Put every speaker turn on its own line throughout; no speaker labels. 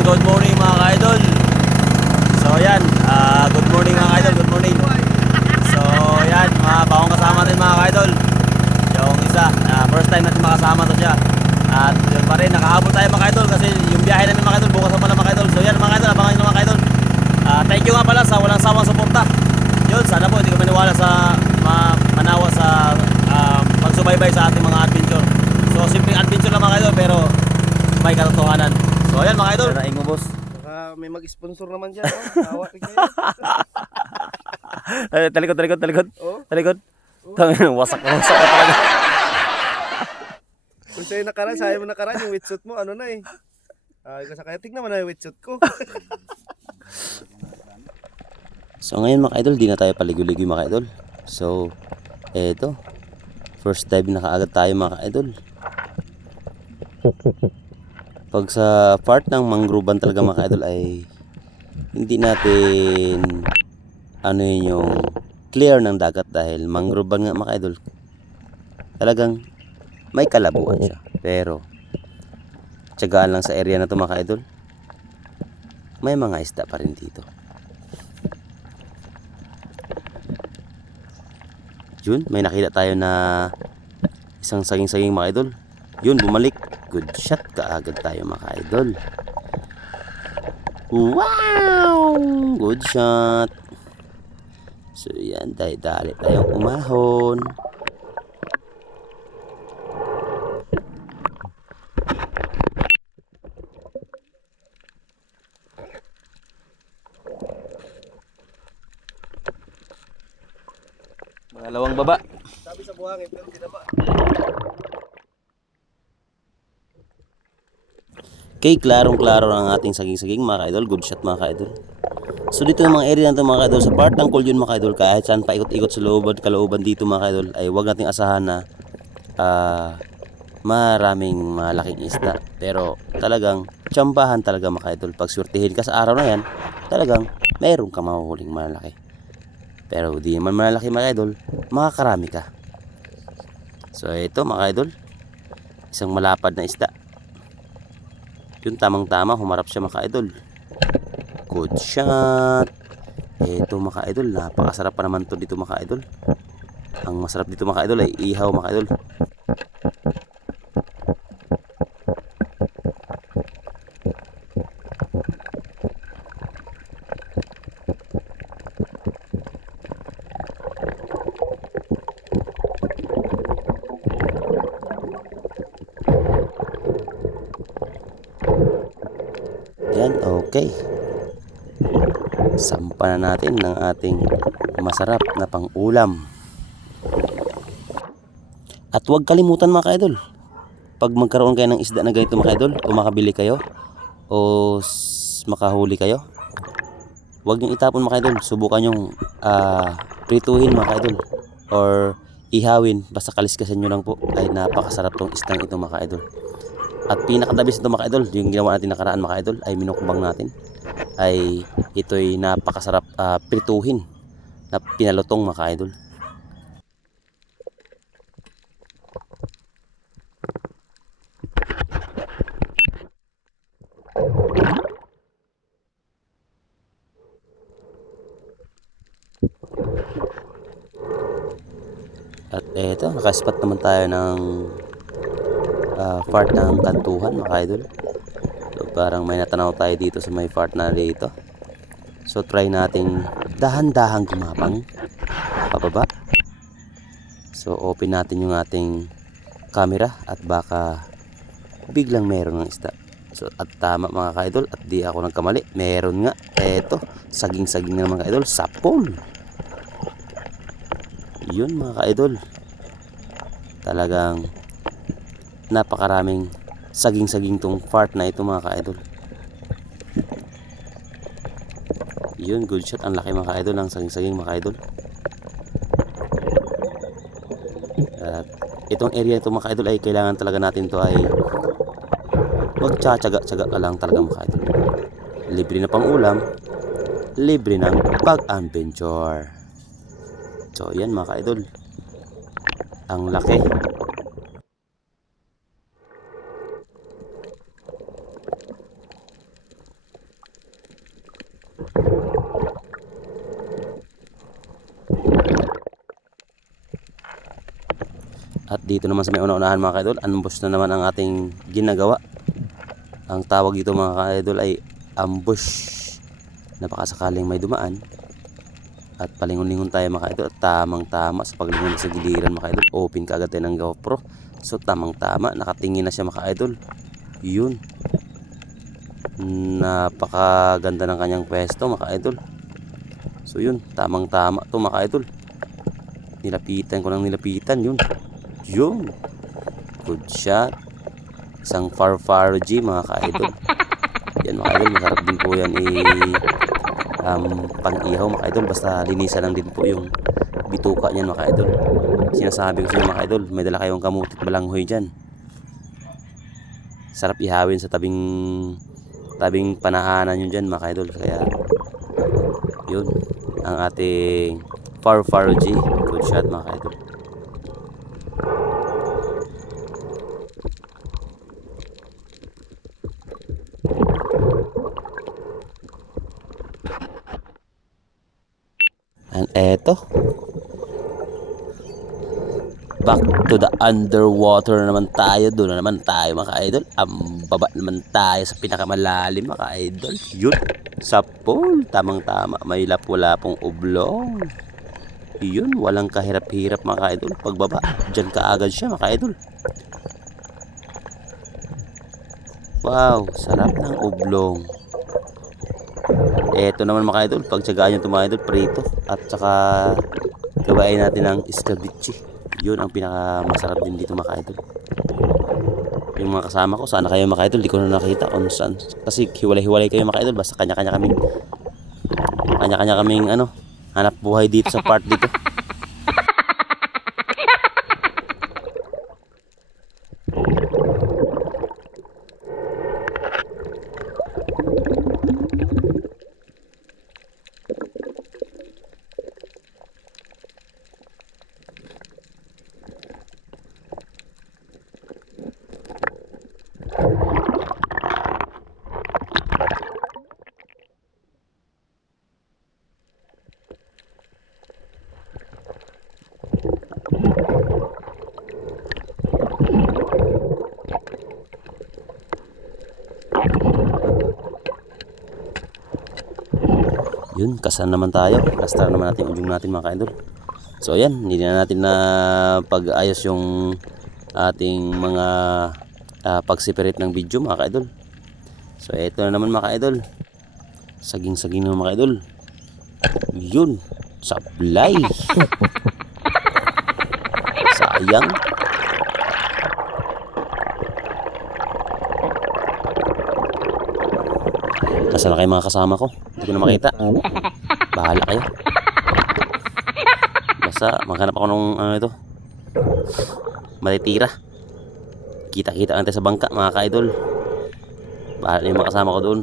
good morning boss.
Baka may mag-sponsor naman dyan. No? Tawa rin kayo.
Eh, talikod, talikod, talikod.
Oh.
Talikod. Tangin, wasak na wasak na talaga.
Kung sa'yo nakaraan, sa'yo mo nakaraan, yung wetsuit mo, ano na eh. Ay, kasi kaya tignan mo na yung wetsuit ko.
So ngayon mga idol, di na tayo paligoy-ligoy mga idol. So, eto. First dive na kaagad tayo mga idol. Pag sa part ng mangroban talaga mga idol ay hindi natin ano yun yung clear ng dagat dahil mangroban nga mga idol. Talagang may kalabuan siya. Pero tiyagaan lang sa area na to mga idol. May mga isda pa rin dito. Yun, may nakita tayo na isang saging-saging mga idol. Yun, bumalik. Good shot kaagad tayo mga idol. Wow! Good shot. So yan, dali-dali tayong umahon. Mga lawang baba.
Sabi sa buhangin, pero kinaba.
Okay, klarong-klaro ang ating saging-saging mga ka-idol. Good shot mga ka-idol. So dito yung mga area na ito mga ka-idol. Sa part ng Kulyon mga ka-idol, kahit saan pa ikot-ikot sa looban, kalooban dito mga ka-idol, ay huwag nating asahan na ah, maraming malaking isda. Pero talagang tsambahan talaga mga ka-idol. Pag surtihin ka sa araw na yan, talagang mayroon ka mahuhuling malaki. Pero di man malaki mga ka-idol, makakarami ka. So ito mga ka-idol, isang malapad na isda. Yun tamang-tama, humarap siya mga idol. Good shot. Ito mga idol, napakasarap pa naman to dito mga idol. Ang masarap dito mga idol ay ihaw mga idol. Yan, okay. Sampa na natin ng ating masarap na pang-ulam. At huwag kalimutan mga ka-idol. Pag magkaroon kayo ng isda na ganito mga ka-idol, o makabili kayo, o makahuli kayo, huwag niyong itapon mga ka-idol. Subukan yung ah, prituhin mga ka-idol. Or ihawin, basta kaliskasan nyo lang po. Ay napakasarap tong isdang ito mga ka-idol. At pinakadabis nito mga idol, yung ginawa natin nakaraan mga idol ay minukbang natin. Ay ito'y napakasarap ah, prituhin na pinalutong mga idol. At eto, nakaspot naman tayo ng ah, part ng kantuhan mga idol. So, parang may natanaw tayo dito sa may part na dito. So try nating dahan-dahang gumapang pababa. So open natin yung ating camera at baka biglang meron ng isda. So at tama mga ka-idol at di ako nagkamali. Meron nga. Eto, saging-saging na mga ka-idol. Sapol. Yun mga ka-idol. Talagang napakaraming saging-saging tong part na ito mga ka-idol. Yun, good shot. Ang laki mga ka-idol ng saging-saging mga ka-idol. At itong area ito mga ka-idol ay kailangan talaga natin to ay magtsatsaga-tsaga ka lang talaga mga ka-idol. Libre na pang ulam, libre ng pag-adventure. So yan mga ka-idol. Ang laki. At dito naman sa may una-unahan mga kaidol, ambush na naman ang ating ginagawa. Ang tawag dito mga kaidol ay ambush. Napakasakaling may dumaan. At palingon-lingon tayo mga kaidol. At tamang tama sa paglingon sa giliran mga kaidol. Open ka agad tayo ng GoPro. So tamang tama, nakatingin na siya mga kaidol. Yun. Napakaganda ng kanyang pwesto mga kaidol. So yun, tamang tama to mga kaidol. Nilapitan ko ng nilapitan yun. Yun. Good shot. Isang far far G mga ka-idol. Yan mga idol, masarap din po yan i um, pang-ihaw mga idol. Basta linisan lang din po yung bituka niyan mga idol. Sinasabi ko sa inyo mga idol, may dala kayong kamutit balanghoy dyan. Sarap ihawin sa tabing tabing panahanan yun dyan mga idol. Kaya yun ang ating far far G. Good shot mga idol. And eto. Back to the underwater na naman tayo. Doon na naman tayo mga idol. Ang baba naman tayo sa pinakamalalim mga idol. Yun. Sa pool. Tamang tama. May lapu-lapong ublong. Yun. Walang kahirap-hirap mga idol. Pagbaba. Diyan kaagad siya mga idol. Wow. Sarap ng ublong. Eto naman mga idol, pagtsagaan nyo ito mga idol, prito. At saka gawain natin ng escabeche. Yun ang pinaka masarap din dito mga idol. Yung mga kasama ko, sana kayo mga idol, di ko na nakita kung saan. Kasi hiwalay-hiwalay kayo mga idol, basta kanya-kanya kaming kanya-kanya kaming ano, hanap buhay dito sa part dito. Yun, kasan naman tayo. Kastar naman natin ujung natin mga ka-idol. So ayan, hindi na natin na pag-ayos yung ating mga uh, pag-separate ng video mga ka-idol. So eto na naman mga ka-idol. Saging-saging naman mga ka-idol. Yun, sablay. Sayang. Nasaan na kayo mga kasama ko? Hindi ko na makita. Bahala kayo. Basta maghanap ako ng ano ito. Matitira. Kita-kita natin sa bangka mga ka-idol. Bahala yung mga kasama ko doon.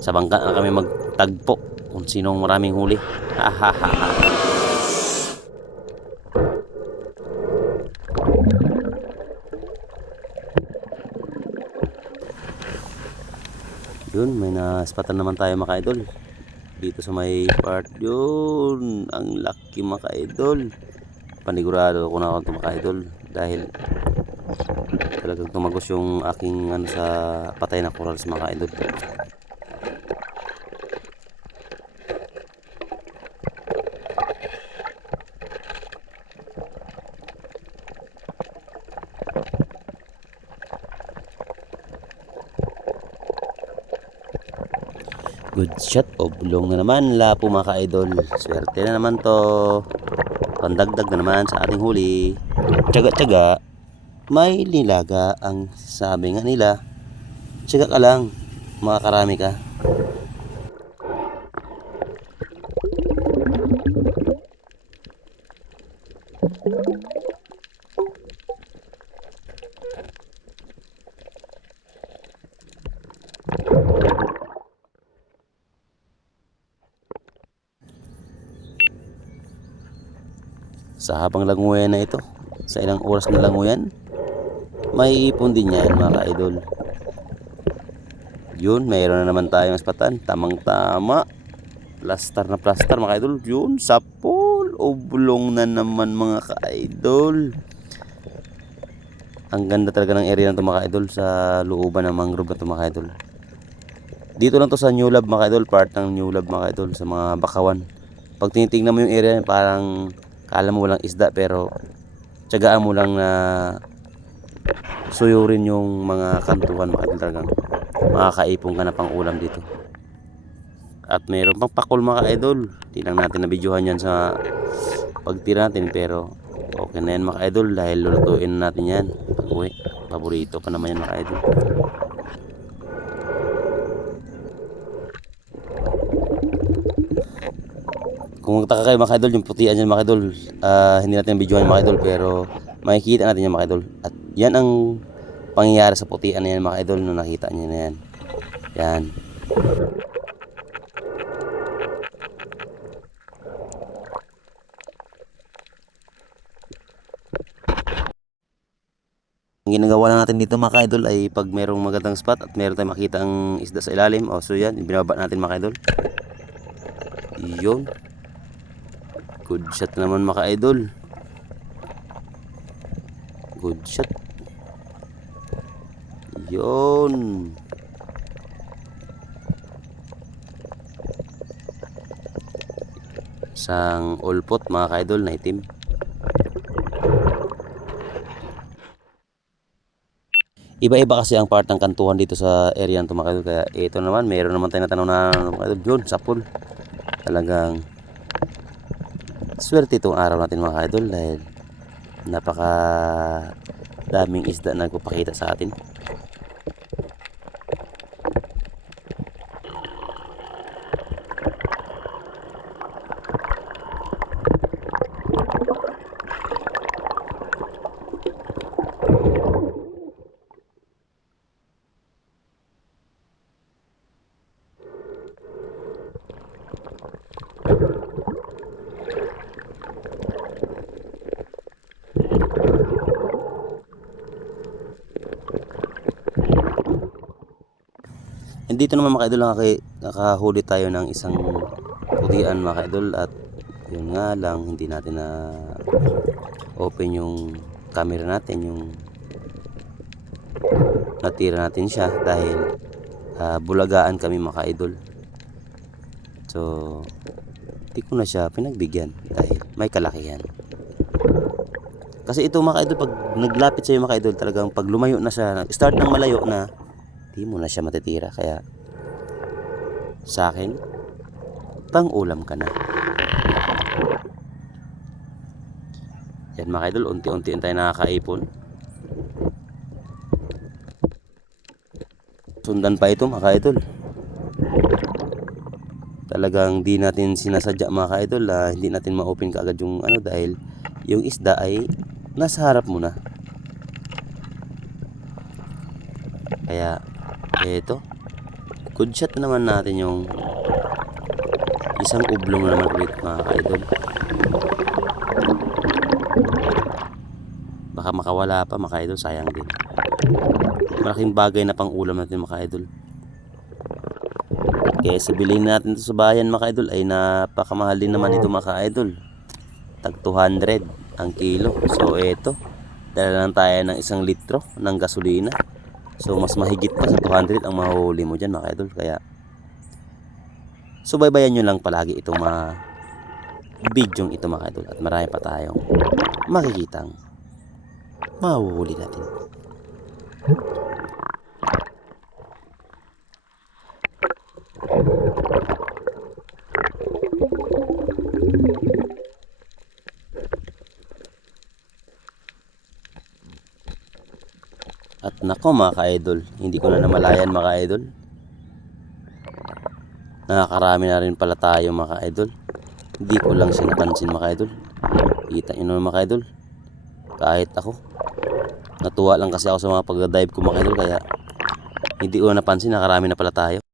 Sa bangka na kami magtagpo kung sinong maraming huli. Ha ha ha ha. Yun, may na-spatan naman tayo mga idol. Dito sa may part yun. Ang lucky mga idol. Panigurado ko na ako mga idol. Dahil talagang tumagos yung aking ano sa patay na coral sa mga idol. Good shot. Oblong na naman. Lapo mga ka-idol. Swerte na naman to. Pandagdag na naman sa ating huli. Tsaga-tsaga. May nilaga ang sabi nga nila. Tsaga ka lang. Makakarami ka. Sa habang languyan na ito. Sa ilang oras na languyan. May ipon din yan mga ka-idol. Yun, mayroon na naman tayong spatan. Tamang tama. Plaster na plaster mga idol. Yun, sapol. Oblong na naman mga ka-idol. Ang ganda talaga ng area na ito mga idol sa looban ng mangrove na ito mga idol. Dito lang to sa New Lab mga idol, part ng New Lab mga idol sa mga bakawan. Pag tinitingnan mo yung area, parang kala mo walang isda pero tiyagaan mo lang na suyurin yung mga kantuhan mga talagang makakaipong ka na pang ulam dito. At mayroon pang pakul mga idol. Di lang natin nabidyohan yan sa pagtira natin pero okay na yan mga idol dahil lulutuin na natin yan pag uwi. Paborito pa naman yan mga idol. Kung magtaka kayo mga idol, yung putian yan mga idol, ah, hindi natin videohan mga idol pero makikita natin yan mga idol. At yan ang pangyayari sa putian na yan mga idol nung nakita niyo na yan. Yan. Ang ginagawa lang natin dito mga idol ay pag merong magandang spot at meron tayong makita ang isda sa ilalim. O so yan, binababa natin mga idol. Yun. Good shot naman mga idol. Good shot. Yun. Sang ulpot mga ka-idol na itim. Iba-iba kasi ang part ng kantuhan dito sa area nito mga ka-idol. Kaya ito naman, mayroon naman tayo natanong na mga ka-idol. Yun, sapul. Talagang swerte itong araw natin mga ka-idol dahil napaka daming isda na nagpapakita sa atin. And dito naman mga idol nakaki, nakahuli tayo ng isang putian mga idol. At yun nga lang hindi natin na open yung camera natin yung natira natin siya dahil ah, bulagaan kami mga idol. So di ko na siya pinagbigyan dahil may kalakihan. Kasi ito mga idol pag naglapit sa mga idol talagang pag lumayo na siya start ng malayo na di mo na siya matitira kaya sa akin pang ulam ka na. Yan mga idol unti-unti tayo nakakaipon. Sundan pa ito mga idol. Talagang di natin sinasadya mga idol ah, hindi natin ma-open kaagad yung ano dahil yung isda ay nasa harap mo na kaya eto. Good naman natin yung isang ublong na naman ulit mga idol baka makawala pa mga idol sayang din. Malaking bagay na pang ulam natin mga idol kaya sa bilhin natin ito sa bayan mga idol ay napakamahal din naman ito mga idol tag 200 ang kilo. So eto. Dala lang tayo ng isang litro ng gasolina so mas mahigit pa sa 200 ang mahuli mo dyan mga idol. Kaya subaybayan nyo lang palagi itong mga bidyong ito mga idol. At marami pa tayong makikitang mahuhuli natin nako mga ka-idol, hindi ko na namalayan mga ka-idol. Nakakarami na rin pala tayo mga ka-idol. Hindi ko lang siya napansin mga ka-idol. Kita nyo mga ka-idol. Kahit ako. Natuwa lang kasi ako sa mga pag-dive ko mga ka-idol kaya hindi ko na napansin nakarami na pala tayo.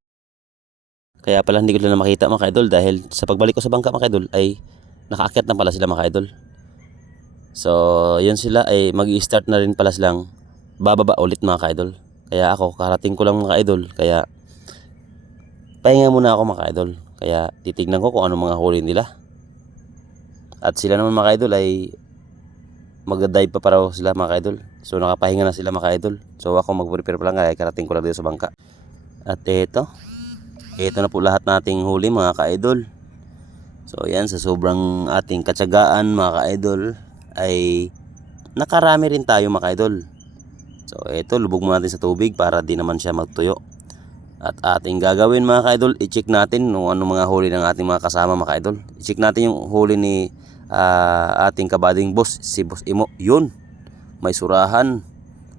Kaya pala hindi ko na makita mga ka-idol dahil sa pagbalik ko sa bangka mga ka-idol ay nakaakyat na pala sila mga ka-idol. So, yun sila ay mag-i-start na rin pala silang bababa ulit mga ka-idol. Kaya ako, karating ko lang mga ka-idol. Kaya pahinga muna ako mga idol. Kaya titignan ko kung ano mga huli nila. At sila naman mga idol ay magda-dive pa para sila mga idol. So nakapahinga na sila mga idol. So ako mag-prepare pa lang kaya karating ko lang dito sa bangka. At eto, eto na po lahat nating huli mga ka-idol. So yan sa sobrang ating katsagaan mga ka-idol ay nakarami rin tayo mga ka-idol. So eto lubog mo natin sa tubig para di naman siya magtuyo. At ating gagawin mga ka-idol, i-check natin kung ano mga huli ng ating mga kasama mga ka-idol. I-check natin yung huli ni ah, ating kabading boss, si Boss Imo. Yun, may surahan,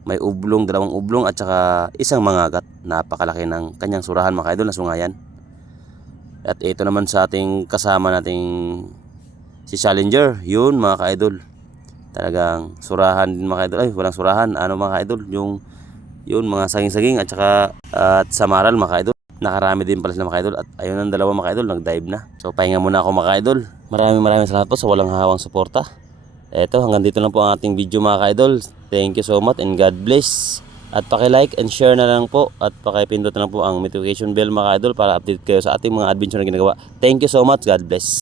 may ublong, dalawang ublong at saka isang mangagat. Napakalaki ng kanyang surahan mga ka-idol na sungayan. At ito naman sa ating kasama nating si Challenger, yun mga ka-idol. Talagang surahan din mga ka-idol. Ay, walang surahan. Ano mga ka-idol? Yung yun mga saging-saging at saka at samaral mga ka-idol. Nakarami din pala sila mga ka-idol at ayun ang dalawa mga ka-idol nag-dive na. So pahinga muna ako mga ka-idol. Maraming maraming salamat po sa walang hawang suporta. Eto hanggang dito lang po ang ating video mga ka-idol. Thank you so much and God bless. At paki-like and share na lang po at paki-pindot na lang po ang notification bell mga ka-idol para update kayo sa ating mga adventure na ginagawa. Thank you so much. God bless.